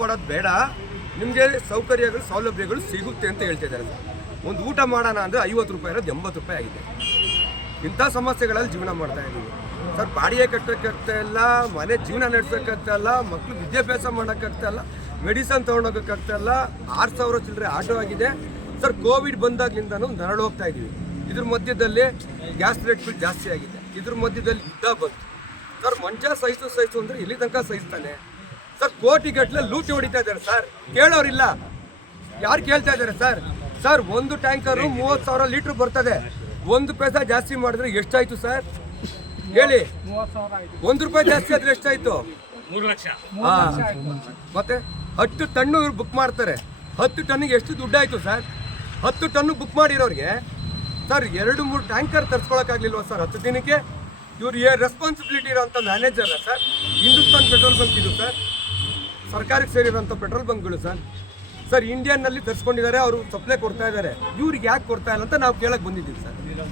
ಕೊಡೋದು ಬೇಡ, ನಿಮಗೆ ಸೌಕರ್ಯಗಳು ಸೌಲಭ್ಯಗಳು ಸಿಗುತ್ತೆ ಅಂತ ಹೇಳ್ತಿದ್ದಾರೆ ಸರ್. ಒಂದು ಊಟ ಮಾಡೋಣ ಅಂದರೆ 50 ರೂಪಾಯಿ ಇರೋದು 80 ರೂಪಾಯಿ ಆಗಿದೆ. ಇಂಥ ಸಮಸ್ಯೆಗಳಲ್ಲಿ ಜೀವನ ಮಾಡ್ತಾ ಇದ್ದೀವಿ ಸರ್. ಬಾಡಿಗೆ ಕಟ್ಟೋಕ್ಕಾಗ್ತಾ ಇಲ್ಲ, ಮನೆ ಜೀವನ ನಡೆಸೋಕ್ಕಾಗ್ತಾ ಇಲ್ಲ, ಮಕ್ಕಳು ವಿದ್ಯಾಭ್ಯಾಸ ಮಾಡೋಕ್ಕಾಗ್ತಾ ಇಲ್ಲ, ಮೆಡಿಸನ್ ತೊಗೊಂಡೋಗೋಕ್ಕಾಗ್ತಾ ಇಲ್ಲ. 6,000 ಚಿಲ್ಲರೆ ಆಟೋ ಆಗಿದೆ ಸರ್. ಕೋವಿಡ್ ಬಂದಾಗ್ಲಿಂದನೂ ನರಳು ಹೋಗ್ತಾ ಇದ್ದೀವಿ. ಇದ್ರ ಮಧ್ಯದಲ್ಲಿ ಗ್ಯಾಸ್ ರೇಟ್ಗಳು ಜಾಸ್ತಿ ಆಗಿದೆ. ಇದ್ರ ಮಧ್ಯದಲ್ಲಿ ಯುದ್ಧ ಬಂತು ಸರ್. ಮಂಚ ಸಹಿಸು ಅಂದರೆ ಇಲ್ಲಿ ತನಕ ಸಹಿಸ್ತಾನೆ ಸರ್. ಕೋಟಿಗಟ್ಟಲೆ ಲೂಟಿ ಹೊಡಿತಾ ಇದ್ದಾರೆ ಸರ್. ಕೇಳೋರಿಲ್ಲ, ಯಾರು ಕೇಳ್ತಾ ಇದ್ದಾರೆ ಸರ್? ಸರ್, ಒಂದು ಟ್ಯಾಂಕರು 30,000 ಲೀಟ್ರ್ ಬರ್ತದೆ. 1 ಪೈಸಾ ಜಾಸ್ತಿ ಮಾಡಿದ್ರೆ ಎಷ್ಟಾಯ್ತು ಸರ್ ಹೇಳಿ? 1 ರೂಪಾಯಿ ಜಾಸ್ತಿ ಆದ್ರೆ ಎಷ್ಟಾಯ್ತು? 3 ಲಕ್ಷ. ಮತ್ತೆ 10 ಟನ್ನು ಇವ್ರು ಬುಕ್ ಮಾಡ್ತಾರೆ. 10 ಟನ್ನಿಗೆ ಎಷ್ಟು ದುಡ್ಡಾಯ್ತು ಸರ್? 10 ಟನ್ನು ಬುಕ್ ಮಾಡಿರೋರಿಗೆ ಸರ್ 2-3 ಟ್ಯಾಂಕರ್ ತರಿಸ್ಕೊಳಕ್ಕಾಗ್ಲಿಲ್ವ ಸರ್ 10 ದಿನಕ್ಕೆ? ಇವ್ರು ರೆಸ್ಪಾನ್ಸಿಬಿಲಿಟಿ ಇರೋಂಥ manager sir. Hindustan petrol bunk ಇದು ಸರ್, ಸರ್ಕಾರಕ್ಕೆ ಸೇರಿರೋಂಥ ಪೆಟ್ರೋಲ್ ಬಂಕ್ಗಳು ಸರ್. ಸರ್, ಇಂಡಿಯನ್ನಲ್ಲಿ ತರಿಸ್ಕೊಂಡಿದ್ದಾರೆ, ಅವರು ಸಪ್ಲೈ ಕೊಡ್ತಾ ಇದ್ದಾರೆ. ಇವ್ರಿಗೆ ಯಾಕೆ ಕೊಡ್ತಾ ಇಲ್ಲ ಅಂತ ನಾವು ಕೇಳಕ್ಕೆ ಬಂದಿದ್ದೀವಿ ಸರ್.